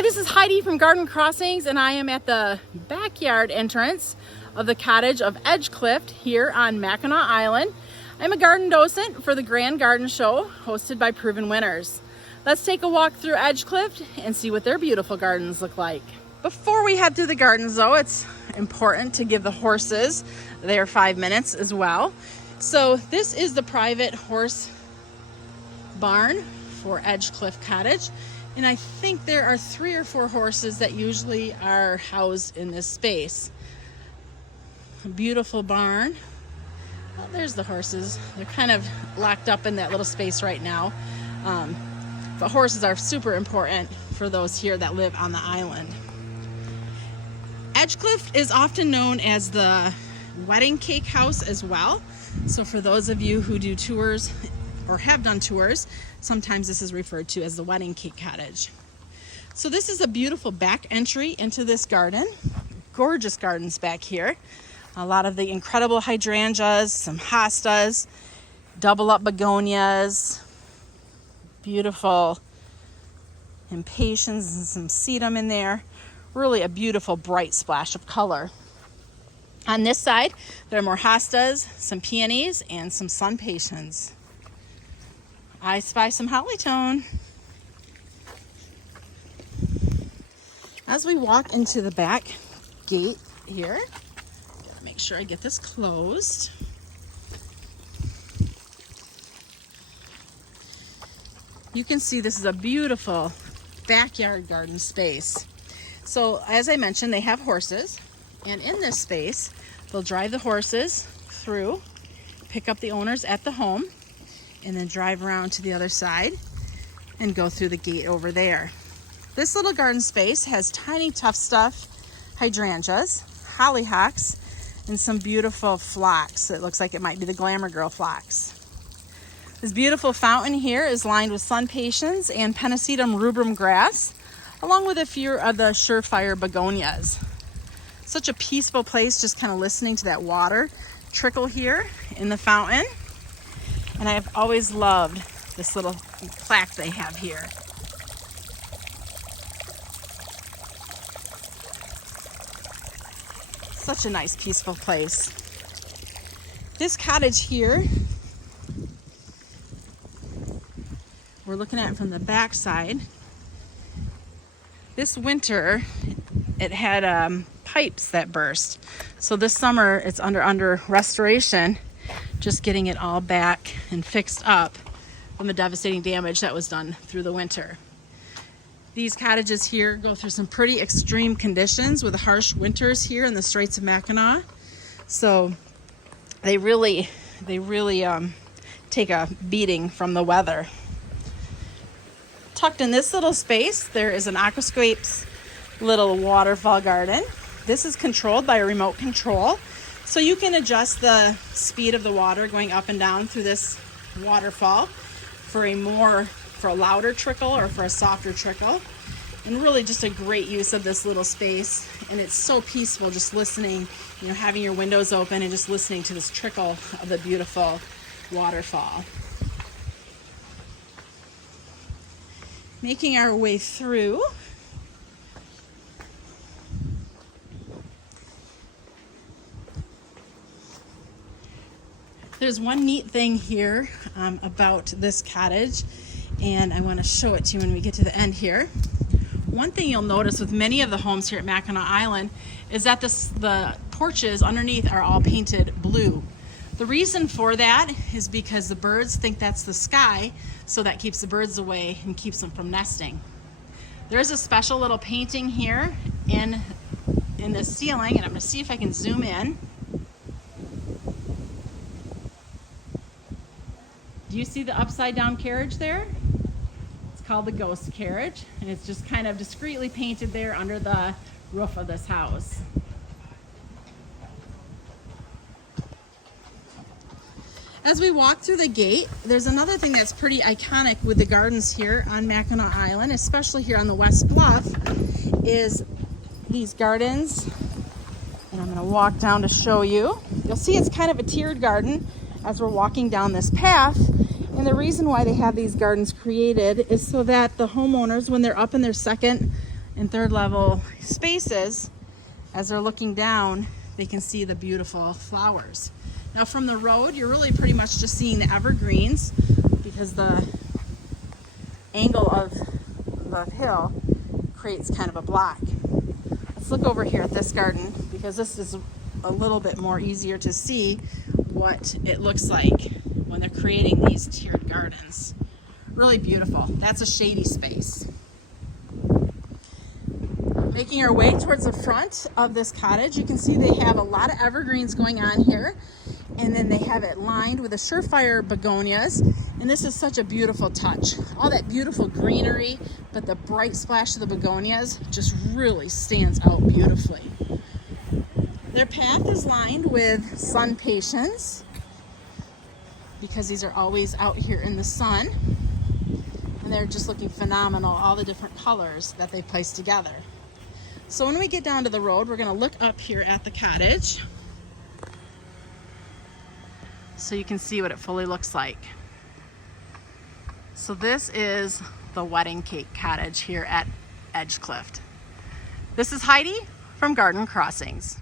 Hi, this is Heidi from Garden Crossings, and I am at the backyard entrance of the cottage of Edgecliff here on Mackinac Island. I'm a garden docent for the Grand Garden Show, hosted by proven winners. Let's take a walk through Edgecliff and see what their beautiful gardens look like. Before we head through the gardens though, it's important to give the horses their 5 minutes as well. So this is the private horse barn for Edgecliff Cottage. And I think there are 3 or 4 horses that usually are housed in this space. A beautiful barn. Well, there's the horses. They're kind of locked up in that little space right now. But horses are super important for those here that live on the island. Edgecliff is often known as the Wedding Cake House as well. So for those of you who do tours or have done tours, sometimes this is referred to as the Wedding Cake Cottage. So this is a beautiful back entry into this garden. Gorgeous gardens back here. A lot of the incredible hydrangeas, some hostas, double up begonias, beautiful impatiens and some sedum in there. Really a beautiful bright splash of color. On this side, there are more hostas, some peonies, and some sun patiens. I spy some hollytone. As we walk into the back gate here, make sure I get this closed. You can see this is a beautiful backyard garden space. So as I mentioned, they have horses, and in this space, they'll drive the horses through, pick up the owners at the home, and then drive around to the other side and go through the gate over there. This little garden space has tiny tough stuff, hydrangeas, hollyhocks, and some beautiful phlox. It looks like it might be the Glamour Girl phlox. This beautiful fountain here is lined with sun patiens and Pennisetum rubrum grass, along with a few of the surefire begonias. Such a peaceful place, just kind of listening to that water trickle here in the fountain. And I've always loved this little plaque they have here. Such a nice, peaceful place. This cottage here, we're looking at it from the back side. This winter, it had pipes that burst. So this summer, it's under restoration, just getting it all back and fixed up from the devastating damage that was done through the winter. These cottages here go through some pretty extreme conditions with harsh winters here in the Straits of Mackinac. So they really take a beating from the weather. Tucked in this little space, there is an aquascapes little waterfall garden. This is controlled by a remote control. So you can adjust the speed of the water going up and down through this waterfall for a louder trickle or for a softer trickle. And really just a great use of this little space. And it's so peaceful just listening, having your windows open and just listening to this trickle of the beautiful waterfall. Making our way through. There's one neat thing here about this cottage, and I want to show it to you when we get to the end here. One thing you'll notice with many of the homes here at Mackinac Island is that the porches underneath are all painted blue. The reason for that is because the birds think that's the sky, so that keeps the birds away and keeps them from nesting. There's a special little painting here in the ceiling, and I'm going to see if I can zoom in. Do you see the upside down carriage there? It's called the ghost carriage, and it's just kind of discreetly painted there under the roof of this house. As we walk through the gate, there's another thing that's pretty iconic with the gardens here on Mackinac Island, especially here on the West Bluff, is these gardens. And I'm going to walk down to show you. You'll see it's kind of a tiered garden as we're walking down this path. And the reason why they have these gardens created is so that the homeowners, when they're up in their second and third level spaces, as they're looking down, they can see the beautiful flowers. Now from the road, you're really pretty much just seeing the evergreens because the angle of the hill creates kind of a block. Let's look over here at this garden because this is a little bit more easier to see what it looks like when they're creating these tiered gardens. Really beautiful. That's a shady space. Making our way towards the front of this cottage, you can see they have a lot of evergreens going on here, and then they have it lined with the surefire begonias, and this is such a beautiful touch. All that beautiful greenery, but the bright splash of the begonias just really stands out beautifully. Their path is lined with sun patiens because these are always out here in the sun, and they're just looking phenomenal, all the different colors that they placed together. So when we get down to the road, we're going to look up here at the cottage so you can see what it fully looks like. So this is the Wedding Cake Cottage here at Edgecliff. This is Heidi from Garden Crossings.